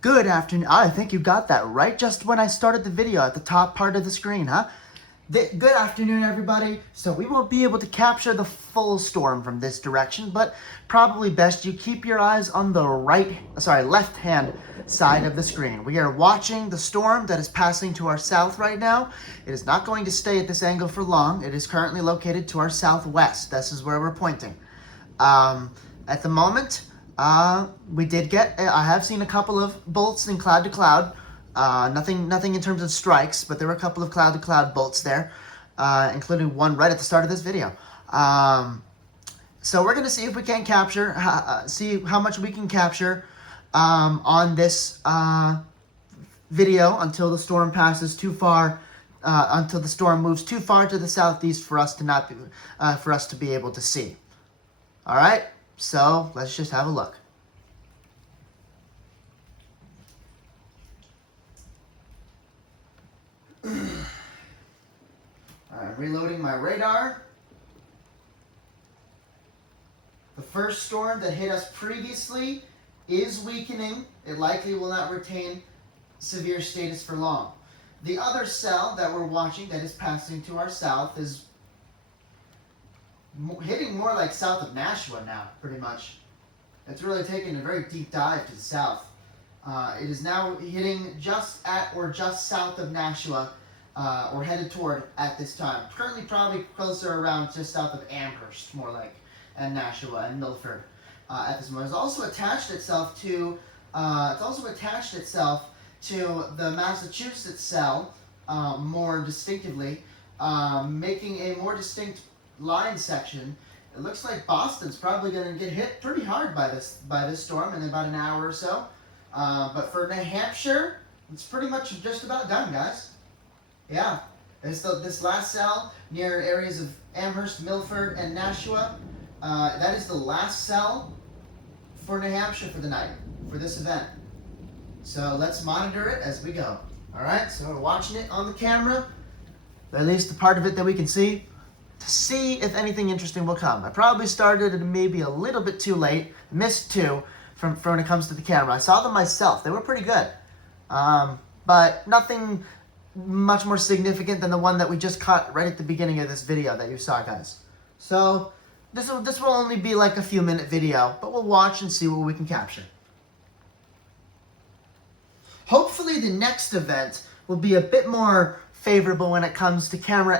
Good afternoon. I think you got that right just when I started the video at the top part of the screen, huh? Good afternoon, everybody. So we won't be able to capture the full storm from this direction, but probably best you keep your eyes on the left-hand side of the screen. We are watching the storm that is passing to our south right now. It is not going to stay at this angle for long. It is currently located to our southwest. This is where we're pointing. At the moment, I have seen a couple of bolts in cloud to cloud. Nothing in terms of strikes, but there were a couple of cloud to cloud bolts there, including one right at the start of this video. So we're gonna see if we can capture, see how much we can capture on this video until the storm passes too far, until the storm moves too far to the southeast for us to be able to see. All right, so let's just have a look. I'm reloading my radar. The first storm that hit us previously is weakening. It likely will not retain severe status for long. The other cell that we're watching that is passing to our south is hitting more like south of Nashua now, pretty much. It's really taking a very deep dive to the south. It is now hitting just at or just south of Nashua, or headed toward at this time. Currently probably closer around just south of Amherst, more like, and Nashua and Milford at this moment. It's also attached itself to the Massachusetts cell more distinctively, making a more distinct line section. It looks like Boston's probably going to get hit pretty hard by this storm in about an hour or so. But for New Hampshire, it's pretty much just about done, guys. Yeah, this last cell near areas of Amherst, Milford, and Nashua, that is the last cell for New Hampshire for the night, for this event. So let's monitor it as we go. All right, so we're watching it on the camera, at least the part of it that we can see, to see if anything interesting will come. I probably started it maybe a little bit too late, missed two from when it comes to the camera. I saw them myself. They were pretty good, but nothing much more significant than the one that we just caught right at the beginning of this video that you saw, guys. So this will only be like a few minute video, but we'll watch and see what we can capture. Hopefully the next event will be a bit more favorable when it comes to camera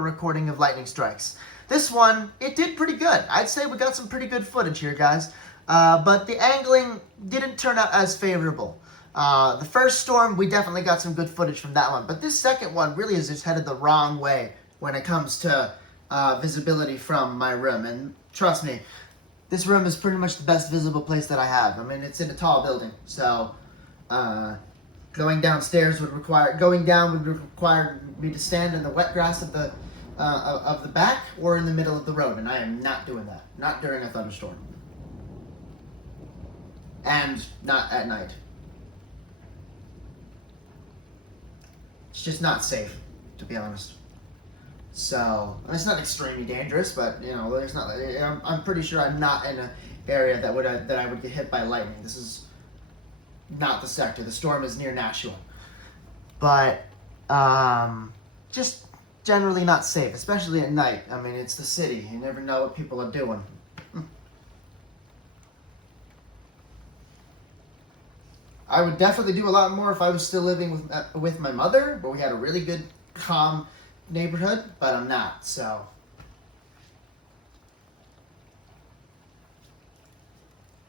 recording of lightning strikes. This one, it did pretty good. I'd say we got some pretty good footage here, guys. But the angling didn't turn out as favorable. The first storm, we definitely got some good footage from that one. But this second one really is just headed the wrong way when it comes to visibility from my room. And trust me, this room is pretty much the best visible place that I have. I mean, it's in a tall building, so going down would require me to stand in the wet grass of the back or in the middle of the road, and I am not doing that. Not during a thunderstorm. And not at night. It's just not safe, to be honest. So it's not extremely dangerous, but you know, there's not. I'm pretty sure I'm not in an area that I would get hit by lightning. This is not the sector. The storm is near Nashua, but just generally not safe, especially at night. I mean, it's the city. You never know what people are doing. I would definitely do a lot more if I was still living with my mother, but we had a really good, calm neighborhood, but I'm not, so.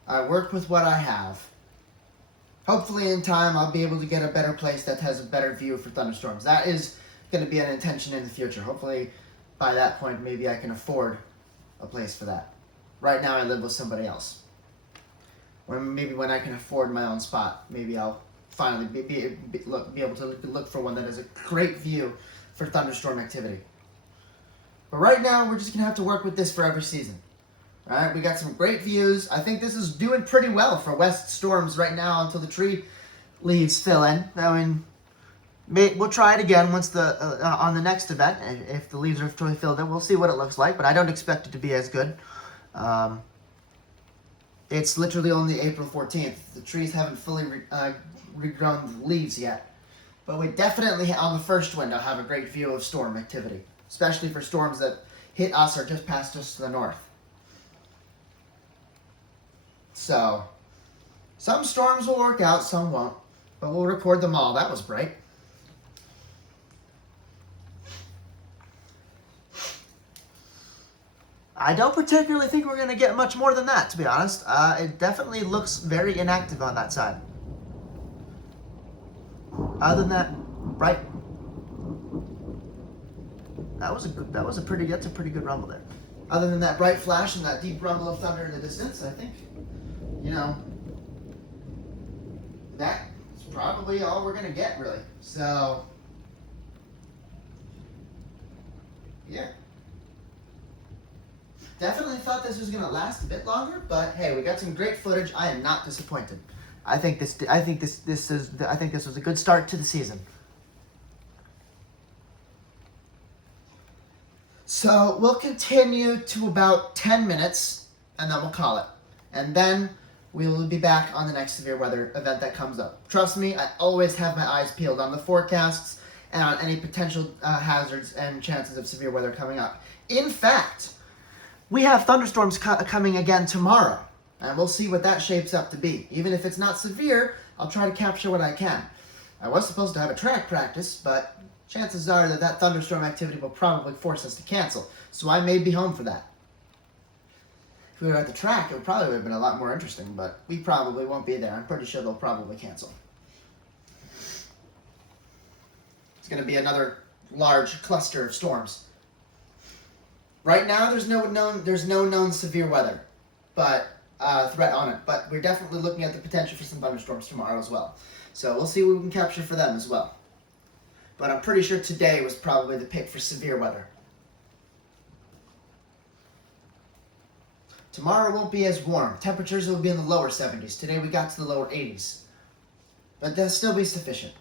I work with what I have. Hopefully in time I'll be able to get a better place that has a better view for thunderstorms. That is going to be an intention in the future. Hopefully by that point maybe I can afford a place for that. Right now I live with somebody else. Maybe when I can afford my own spot, maybe I'll finally be able to look for one that has a great view for thunderstorm activity. But right now, we're just going to have to work with this for every season. All right, we got some great views. I think this is doing pretty well for west storms right now until the tree leaves fill in. I mean, we'll try it again once on the next event. If the leaves are totally filled in, we'll see what it looks like, but I don't expect it to be as good. It's literally only April 14th. The trees haven't fully regrown the leaves yet. But we definitely, on the first window, have a great view of storm activity, especially for storms that hit us or just past us to the north. So, some storms will work out, some won't, but we'll record them all. That was bright. I don't particularly think we're going to get much more than that, to be honest. It definitely looks very inactive on that side. Other than that, right? That's a pretty good rumble there. Other than that bright flash and that deep rumble of thunder in the distance, I think, that's probably all we're going to get, really. So, yeah. Definitely thought this was going to last a bit longer, but hey, we got some great footage. I am not disappointed. I think this was a good start to the season. So we'll continue to about 10 minutes, and then we'll call it. And then we will be back on the next severe weather event that comes up. Trust me, I always have my eyes peeled on the forecasts and on any potential hazards and chances of severe weather coming up. In fact, we have thunderstorms coming again tomorrow, and we'll see what that shapes up to be. Even if it's not severe, I'll try to capture what I can. I was supposed to have a track practice, but chances are that thunderstorm activity will probably force us to cancel, so I may be home for that. If we were at the track, it would probably have been a lot more interesting, but we probably won't be there. I'm pretty sure they'll probably cancel. It's going to be another large cluster of storms. Right now, there's no known severe weather, but threat on it. But we're definitely looking at the potential for some thunderstorms tomorrow as well. So we'll see what we can capture for them as well. But I'm pretty sure today was probably the pick for severe weather. Tomorrow won't be as warm. Temperatures will be in the lower 70s. Today we got to the lower 80s. But they'll still be sufficient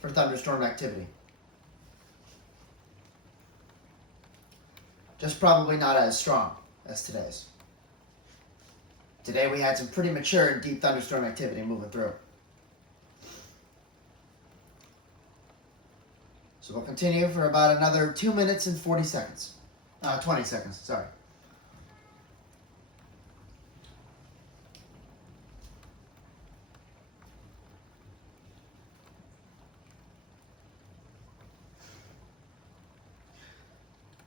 for thunderstorm activity. Just probably not as strong as today's. Today we had some pretty mature and deep thunderstorm activity moving through. So we'll continue for about another 2 minutes and 40 seconds. 20 seconds, sorry.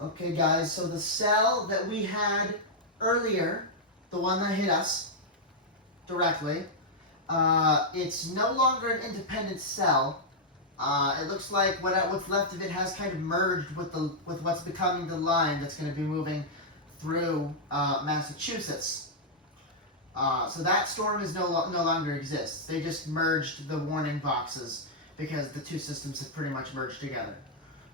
Okay guys, so the cell that we had earlier, the one that hit us directly, it's no longer an independent cell. It looks like what's left of it has kind of merged with what's becoming the line that's going to be moving through Massachusetts. So that storm is no longer exists. They just merged the warning boxes because the two systems have pretty much merged together.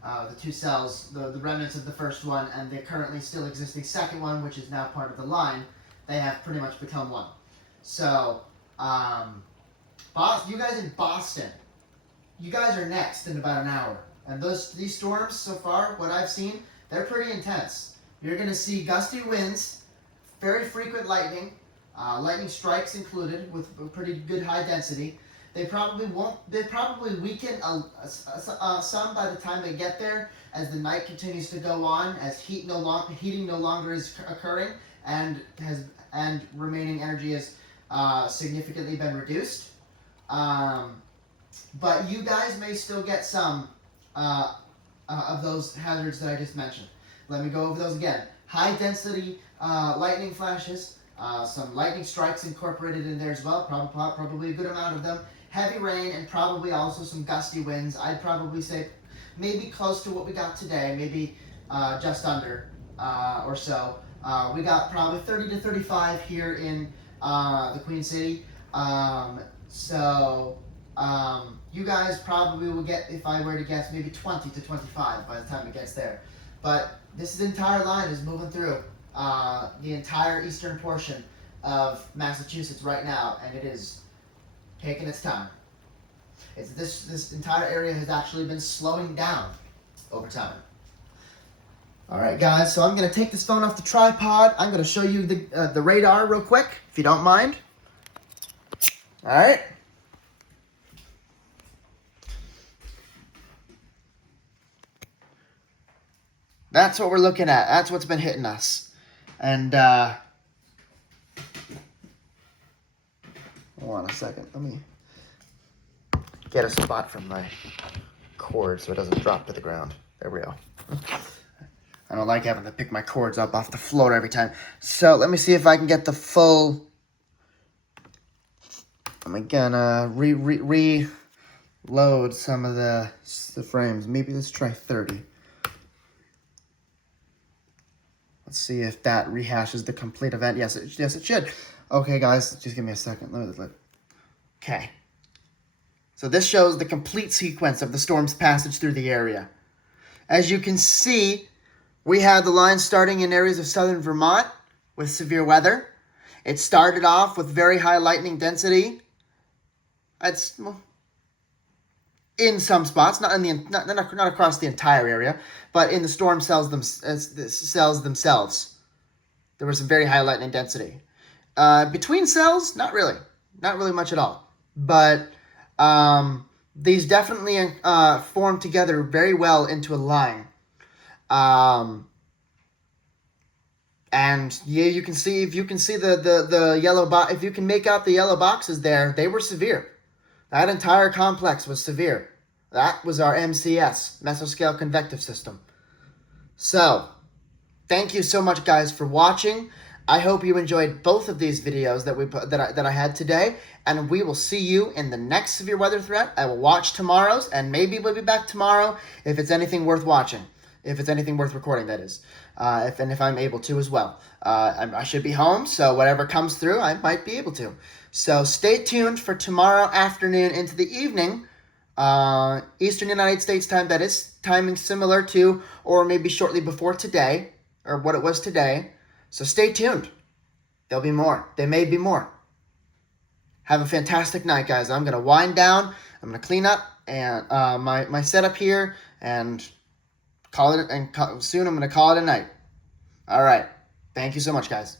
The two cells, the remnants of the first one and the currently still existing second one, which is now part of the line, they have pretty much become one. So, you guys in Boston, you guys are next in about an hour. And these storms so far, what I've seen, they're pretty intense. You're going to see gusty winds, very frequent lightning, lightning strikes included with pretty good high density. They probably weaken some by the time they get there as the night continues to go on, as heating no longer is occurring and remaining energy has significantly been reduced. But you guys may still get some of those hazards that I just mentioned. Let me go over those again. High density lightning flashes, some lightning strikes incorporated in there as well, probably a good amount of them. Heavy rain and probably also some gusty winds. I'd probably say maybe close to what we got today, maybe just under or so. We got probably 30 to 35 here in the Queen City. You guys probably will get, if I were to guess, maybe 20 to 25 by the time it gets there. But this entire line is moving through the entire eastern portion of Massachusetts right now, and it is taking its time. This entire area has actually been slowing down over time. All right, guys, so I'm going to take this phone off the tripod. I'm going to show you the radar real quick, if you don't mind. All right. That's what we're looking at. That's what's been hitting us. And, hold on a second. Let me get a spot from my cord so it doesn't drop to the ground. There we go. I don't like having to pick my cords up off the floor every time. So let me see if I can get the full. I'm gonna reload some of the frames. Maybe let's try 30. Let's see if that rehashes the complete event. Yes, it should. Okay, guys, just give me a second. Okay. So this shows the complete sequence of the storm's passage through the area. As you can see, we had the line starting in areas of southern Vermont with severe weather. It started off with very high lightning density. It's in some spots, not across the entire area, but in the storm cells themselves, there was some very high lightning density. Between cells, not really much at all. But these definitely form together very well into a line. And yeah, you can see, if you can see the yellow box, if you can make out the yellow boxes there, they were severe. That entire complex was severe. That was our MCS, mesoscale convective system. So, thank you so much, guys, for watching. I hope you enjoyed both of these videos that I had today, and we will see you in the next severe weather threat. I will watch tomorrow's, and maybe we'll be back tomorrow if it's anything worth watching. If it's anything worth recording, that is. If I'm able to as well. I should be home, so whatever comes through, I might be able to. So stay tuned for tomorrow afternoon into the evening, Eastern United States time. That is timing similar to, or maybe shortly before today, or what it was today. So stay tuned. There'll be more. There may be more. Have a fantastic night, guys. I'm going to wind down. I'm going to clean up and my setup here and call it. And soon I'm going to call it a night. All right. Thank you so much, guys.